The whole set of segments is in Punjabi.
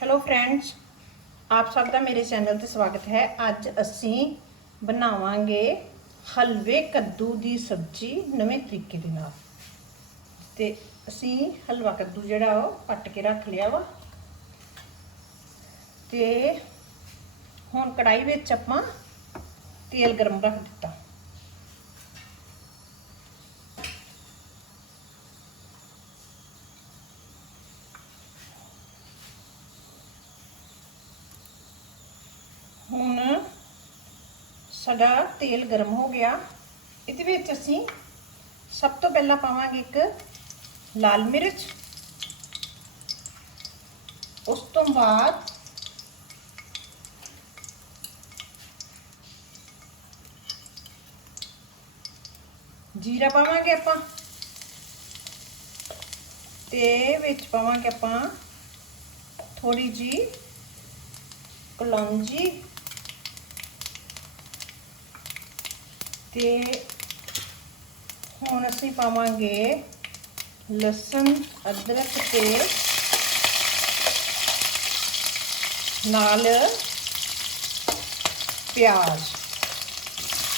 ਹੈਲੋ ਫਰੈਂਡਸ ਆਪ ਸਭ ਦਾ ਮੇਰੇ ਚੈਨਲ ਤੇ ਸਵਾਗਤ ਹੈ। ਅੱਜ ਅਸੀਂ ਬਣਾਵਾਂਗੇ ਹਲਵੇ ਕੱਦੂ ਦੀ ਸਬਜ਼ੀ ਨਵੇਂ ਤਰੀਕੇ ਦੇ ਨਾਲ। ਤੇ ਅਸੀਂ ਹਲਵਾ ਕੱਦੂ ਜਿਹੜਾ ਉਹ ਕੱਟ ਕੇ ਰੱਖ ਲਿਆ ਵਾ। ਤੇ ਹੁਣ ਕੜਾਈ ਵਿੱਚ ਆਪਾਂ ਤੇਲ ਗਰਮ ਰੱਖ ਦਿੱਤਾ ਹੁਣ ਸਾਡਾ ਤੇਲ ਗਰਮ ਹੋ ਗਿਆ। ਇਹਦੇ ਵਿੱਚ ਅਸੀਂ ਸਭ ਤੋਂ ਪਹਿਲਾਂ ਪਾਵਾਂਗੇ ਇੱਕ ਲਾਲ ਮਿਰਚ। ਉਸ ਤੋਂ ਬਾਅਦ ਜੀਰਾ ਪਾਵਾਂਗੇ ਆਪਾਂ। ਤੇ ਵਿੱਚ ਪਾਵਾਂਗੇ ਆਪਾਂ ਥੋੜੀ ਜੀ ਕਲੌਂਜੀ। ਤੇ ਹੁਣ ਅਸੀਂ ਪਾਵਾਂਗੇ ਲਸਣ, ਅਦਰਕ ਤੇ ਨਾਲ ਪਿਆਜ਼।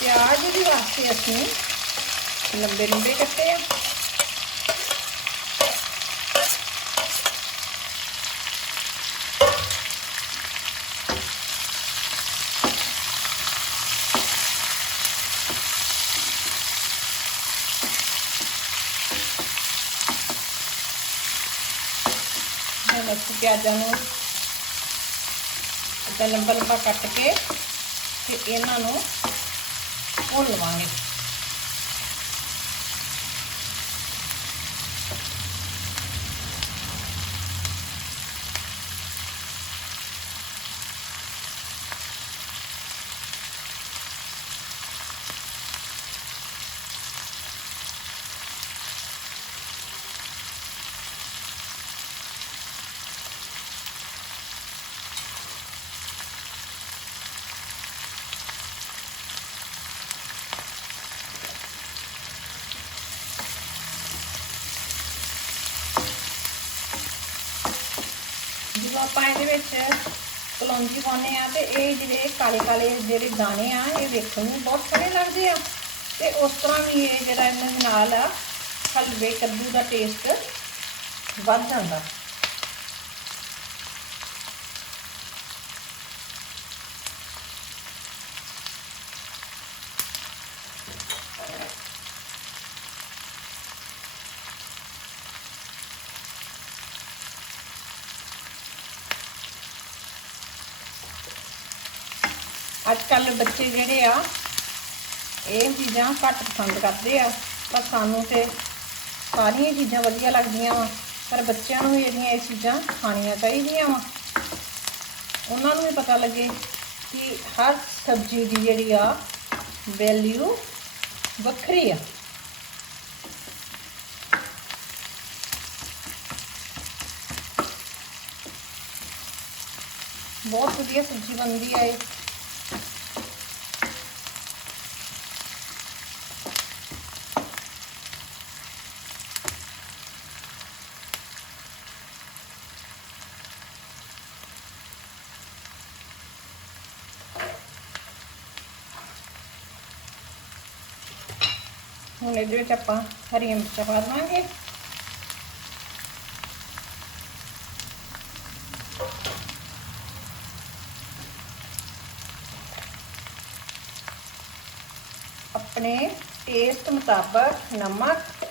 ਪਿਆਜ਼ ਦੇ ਵਾਸਤੇ ਅਸੀਂ ਲੰਬੇ ਲੰਬੇ ਕੱਟੇ ਆ। ਹੁਣ ਪਿਆਜ਼ਾਂ ਨੂੰ ਇੱਦਾਂ ਲੰਬਾ ਲੰਬਾ ਕੱਟ ਕੇ ਤੇ ਇਹਨਾਂ ਨੂੰ ਭੁੰਨ ਲਵਾਂਗੇ ਜਦੋਂ ਆਪਾਂ ਇਹਦੇ ਵਿੱਚ ਕਲੌਂਜੀ ਪਾਉਂਦੇ ਆ ਤੇ ਇਹ ਜਿਹੜੇ ਕਾਲੇ ਕਾਲੇ ਜਿਹੜੇ ਦਾਣੇ ਆ, ਇਹ ਵੇਖਣ ਨੂੰ ਬਹੁਤ ਸੋਹਣੇ ਲੱਗਦੇ ਆ। ਤੇ ਉਸ ਤਰ੍ਹਾਂ ਵੀ ਇਹ ਜਿਹੜਾ ਇਹਨਾਂ ਦੇ ਨਾਲ ਆ, ਹਲਵੇ, ਕੱਦੂ ਦਾ ਟੇਸਟ ਵੱਧ ਜਾਂਦਾ। ਅੱਜ ਕੱਲ ਬੱਚੇ ਜਿਹੜੇ ਆ, ਇਹ ਚੀਜ਼ਾਂ ਘੱਟ ਪਸੰਦ ਕਰਦੇ ਆ, ਪਰ ਸਾਨੂੰ ਤੇ ਸਾਰੀਆਂ ਚੀਜ਼ਾਂ ਵਧੀਆ ਲੱਗਦੀਆਂ ਵਾ, ਪਰ ਬੱਚਿਆਂ ਨੂੰ ਜਿਹੜੀਆਂ ਇਹ ਚੀਜ਼ਾਂ ਖਾਣੀਆਂ ਚਾਹੀਦੀਆਂ ਵਾ। ਉਹਨਾਂ ਨੂੰ ਵੀ ਪਤਾ ਲੱਗੇ ਕਿ ਹਰ ਸਬਜ਼ੀ ਦੀ ਜਿਹੜੀ ਆ ਵੈਲਿਊ ਵੱਖਰੀ ਆ। ਬਹੁਤ ਵਧੀਆ ਸਬਜ਼ੀ ਬਣਦੀ ਆ ਇਹ। ਹੁਣ ਇਹਦੇ ਵਿੱਚ ਆਪਾਂ ਹਰੀਆਂ ਮਿਰਚਾਂ ਪਾ ਦੇਵਾਂਗੇ ਆਪਣੇ ਟੇਸਟ ਮੁਤਾਬਕ ਨਮਕ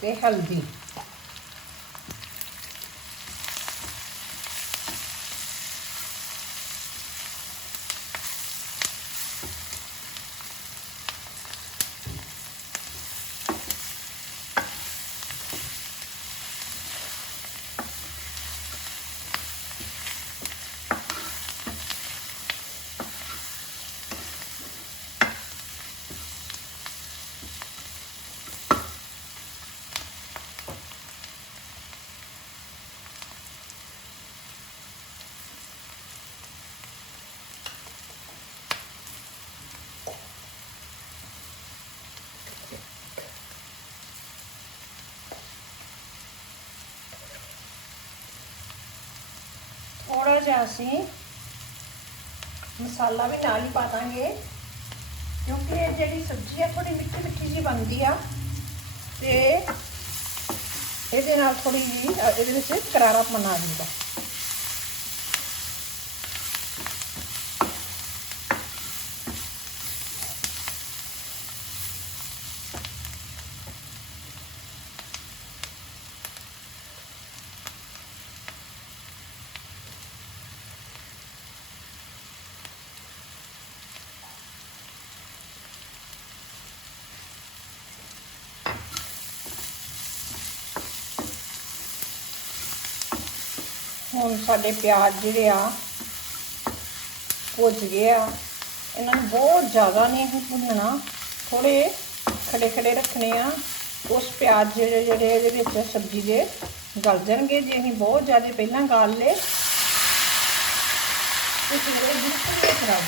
ਤੇ ਹਲਦੀ ਜਿਹਾ ਅਸੀਂ ਮਸਾਲਾ ਵੀ ਨਾਲ ਹੀ ਪਾ ਦਾਂਗੇ। ਕਿਉਂਕਿ ਇਹ ਜਿਹੜੀ ਸਬਜ਼ੀ ਆ ਥੋੜੀ ਮਿੱਠੀ ਮਿੱਠੀ ਜੀ ਬਣਦੀ ਆ। ਤੇ ਇਹਦੇ ਨਾਲ ਥੋੜੀ ਜਿਹੀ ਇਹਦੇ ਵਿੱਚ ਕਰਾਰਾਪਨ ਆ ਜਾਂਦਾ ਹੁਣ ਸਾਡੇ ਪਿਆਜ਼ ਜਿਹੜੇ ਆ, ਭੁੱਜ ਗਏ ਆ। ਇਹਨਾਂ ਨੂੰ ਬਹੁਤ ਜ਼ਿਆਦਾ ਨਹੀਂ ਅਸੀਂ ਭੁੰਨਣਾ। ਥੋੜੇ ਖੜੇ ਖੜੇ ਰੱਖਣੇ ਆ। ਉਸ ਪਿਆਜ਼ ਜਿਹੜੇ ਜਿਹੜੇ ਇਹਦੇ ਵਿੱਚ ਸਬਜ਼ੀ ਦੇ ਗਲ ਜਾਣਗੇ। ਜੇ ਅਸੀਂ ਬਹੁਤ ਜ਼ਿਆਦਾ ਪਹਿਲਾਂ ਗਾਲ ਲਏ, ਤੇ ਫਿਰ ਇਹ ਬਿਲਕੁਲ ਹੀ ਖਰਾਬ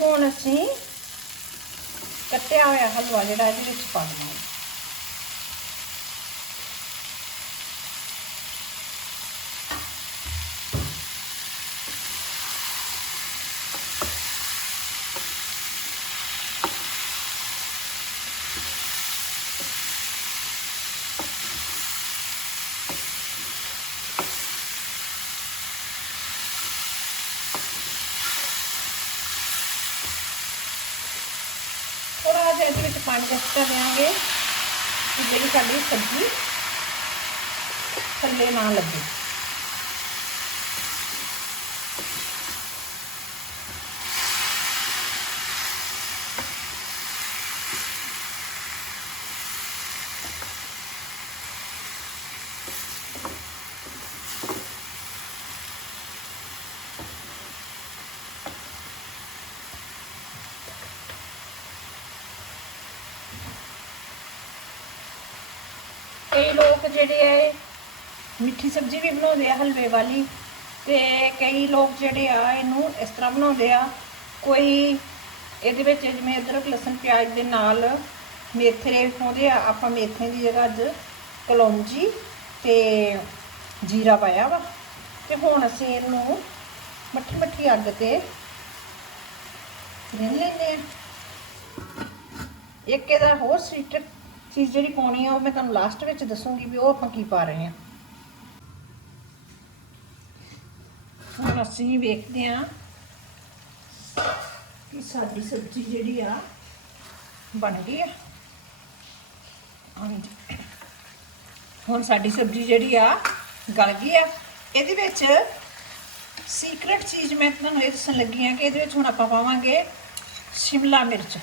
ਹੁਣ ਅਸੀਂ ਕੱਟਿਆ ਹੋਇਆ ਹਲਵਾ ਜਿਹੜਾ ਇਹਦੇ ਵਿੱਚ ਪਾ ਦੇਣਾ ਹੈ। ਥੋੜਾ ਜਿਹਾ ਇਹਦੇ ਵਿੱਚ ਪਾਣੀ ਐਕਸਟਰਾ ਦੇਵਾਂਗੇ ਕਿ ਜਿਹੜੀ ਸਾਡੀ ਸਬਜ਼ੀ ਥੱਲੇ ਨਾ ਲੱਗੇ। ਕਈ ਲੋਕ ਜਿਹੜੇ ਆ ਮਿੱਠੀ ਸਬਜ਼ੀ ਵੀ ਬਣਾਉਂਦੇ ਆ, ਹਲਵੇ ਵਾਲੀ। ਤੇ ਕਈ ਲੋਕ ਜਿਹੜੇ ਆ, ਇਹਨੂੰ ਇਸ ਤਰ੍ਹਾਂ ਬਣਾਉਂਦੇ ਆ, ਕੋਈ ਇਹਦੇ ਵਿੱਚ ਜਿਵੇਂ ਅਦਰਕ, ਲਸਣ, ਪਿਆਜ਼ ਦੇ ਨਾਲ ਮੇਥੇ ਪਾਉਂਦੇ ਆ, ਆਪਾਂ ਮੇਥੇ ਦੀ ਜਗ੍ਹਾ ਅੱਜ ਕਲੌਂਜੀ ਤੇ ਜੀਰਾ ਪਾਇਆ ਵਾ। ਤੇ ਹੁਣ ਅਸੀਂ ਇਹਨੂੰ ਮੱਠੀ ਮੱਠੀ ਅੱਗ ਤੇ ਰਿੰਨ ਲੈਂਦੇ ਆ। ਇੱਕ ਇਹਦਾ ਹੋਰ ਸੀਕ੍ਰੇਟ ਚੀਜ਼ ਜਿਹੜੀ ਪਾਉਣੀ ਆ, ਉਹ ਮੈਂ ਤੁਹਾਨੂੰ ਲਾਸਟ ਵਿੱਚ ਦੱਸੂਗੀ ਵੀ ਉਹ ਆਪਾਂ ਕੀ ਪਾ ਰਹੇ ਹਾਂ ਹੁਣ ਅਸੀਂ ਵੇਖਦੇ ਹਾਂ ਕਿ ਸਾਡੀ ਸਬਜ਼ੀ ਜਿਹੜੀ ਆ ਬਣ ਗਈ ਆ। ਹਾਂਜੀ ਹੁਣ ਸਾਡੀ ਸਬਜ਼ੀ ਜਿਹੜੀ ਆ ਗਲ ਗਈ ਆ। ਇਹਦੇ ਵਿੱਚ ਸੀਕ੍ਰੇਟ ਚੀਜ਼ ਮੈਂ ਤੁਹਾਨੂੰ ਇਹ ਦੱਸਣ ਲੱਗੀ ਆ ਕਿ ਇਹਦੇ ਵਿੱਚ ਹੁਣ ਆਪਾਂ ਪਾਵਾਂਗੇ ਸ਼ਿਮਲਾ ਮਿਰਚ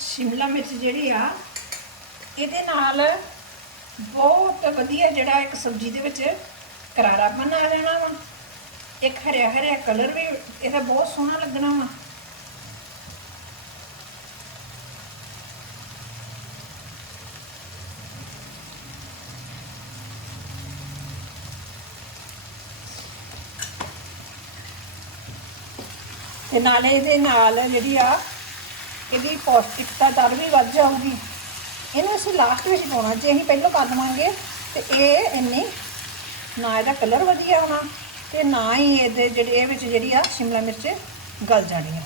ਸ਼ਿਮਲਾ ਮਿਰਚ ਜਿਹੜੀ ਆ, ਇਹਦੇ ਨਾਲ ਬਹੁਤ ਵਧੀਆ ਜਿਹੜਾ ਇੱਕ ਸਬਜ਼ੀ ਦੇ ਵਿੱਚ ਕਰਾਰਾਪਨ ਆ ਜਾਣਾ ਵਾ। ਇੱਕ ਹਰਿਆ ਹਰਿਆ ਕਲਰ ਵੀ ਇਹਦਾ ਬਹੁਤ ਸੋਹਣਾ ਲੱਗਣਾ ਵਾ। ਤੇ ਨਾਲੇ ਇਹਦੇ ਨਾਲ ਜਿਹੜੀ ਆ ਇਹਦੀ ਪੌਸ਼ਟਿਕਤਾ ਦਰ ਵੀ ਵੱਧ ਜਾਊਗੀ। ਇਹਨੂੰ ਅਸੀਂ ਲਾਸਟ ਵਿੱਚ ਪਾਉਣਾ। ਜੇ ਅਸੀਂ ਪਹਿਲਾਂ ਕਰ ਲਵਾਂਗੇ ਤੇ ਇਹ ਇੰਨੀ ਨਾ ਇਹਦਾ ਕਲਰ ਵਧੀਆ ਹੋਣਾ, ਤੇ ਨਾ ਹੀ ਇਹਦੇ ਜਿਹੜੇ ਇਹ ਵਿੱਚ ਜਿਹੜੀ ਆ ਸ਼ਿਮਲਾ ਮਿਰਚ ਗਲ ਜਾਣੀ ਆ।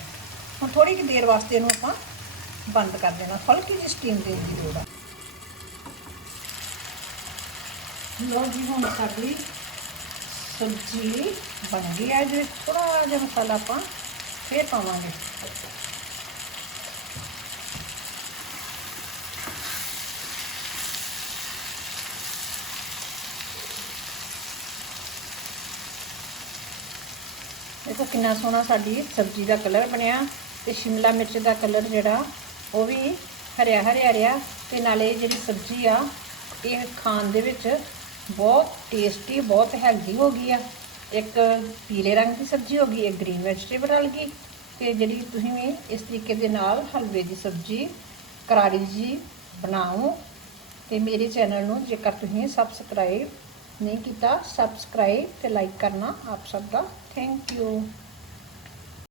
ਹੁਣ ਥੋੜੀ ਜਿਹੀ ਦੇਰ ਵਾਸਤੇ ਇਹਨੂੰ ਆਪਾਂ ਬੰਦ ਕਰ ਦੇਣਾ। ਹਲਕੀ ਜਿਹੀ ਸਟੀਮ ਦੇਣ ਦੀ ਲੋੜ ਆ। ਲੋ ਜੀ, ਹੁਣ ਸਾਡੀ ਸਬਜ਼ੀ ਬਣ ਗਈ ਹੈ ਜੇ ਵਿੱਚ ਥੋੜਾ ਜਿਹਾ ਮਸਾਲਾ ਆਪਾਂ ਫੇਰ ਪਾਵਾਂਗੇ। ਦੇਖੋ ਕਿੰਨਾ ਸੋਹਣਾ ਸਾਡੀ ਸਬਜ਼ੀ ਦਾ ਕਲਰ ਬਣਿਆ ਤੇ ਸ਼ਿਮਲਾ ਮਿਰਚ ਦਾ ਕਲਰ ਜਿਹੜਾ, ਉਹ ਵੀ ਹਰਿਆ ਹਰਿਆ ਰਿਹਾ ਤੇ ਨਾਲੇ ਜਿਹੜੀ ਸਬਜ਼ੀ ਆ, ਇਹ ਖਾਣ ਦੇ ਵਿੱਚ ਬਹੁਤ ਟੇਸਟੀ ਬਹੁਤ ਹੈਲਦੀ ਹੋ ਗਈ ਆ। ਇੱਕ ਪੀਲੇ ਰੰਗ ਦੀ ਸਬਜ਼ੀ ਹੋ ਗਈ, ਇੱਕ ਗ੍ਰੀਨ ਵੈਜੀਟੇਬਲ ਰਲ ਗਈ ਤੇ ਜਿਹੜੀ ਤੁਸੀਂ ਵੀ ਇਸ ਤਰੀਕੇ ਦੇ ਨਾਲ ਹਲਵੇ ਦੀ ਸਬਜ਼ੀ, ਕਰਾਰੀ ਜੀ ਬਣਾਓ ਤੇ ਮੇਰੇ ਚੈਨਲ ਨੂੰ ਜੇਕਰ ਤੁਸੀਂ ਸਬਸਕ੍ਰਾਈਬ ਨਹੀਂ ਕੀਤਾ ਸਬਸਕ੍ਰਾਈਬ ਤੇ ਲਾਈਕ ਕਰਨਾ ਆਪ ਸਭ ਦਾ। Thank you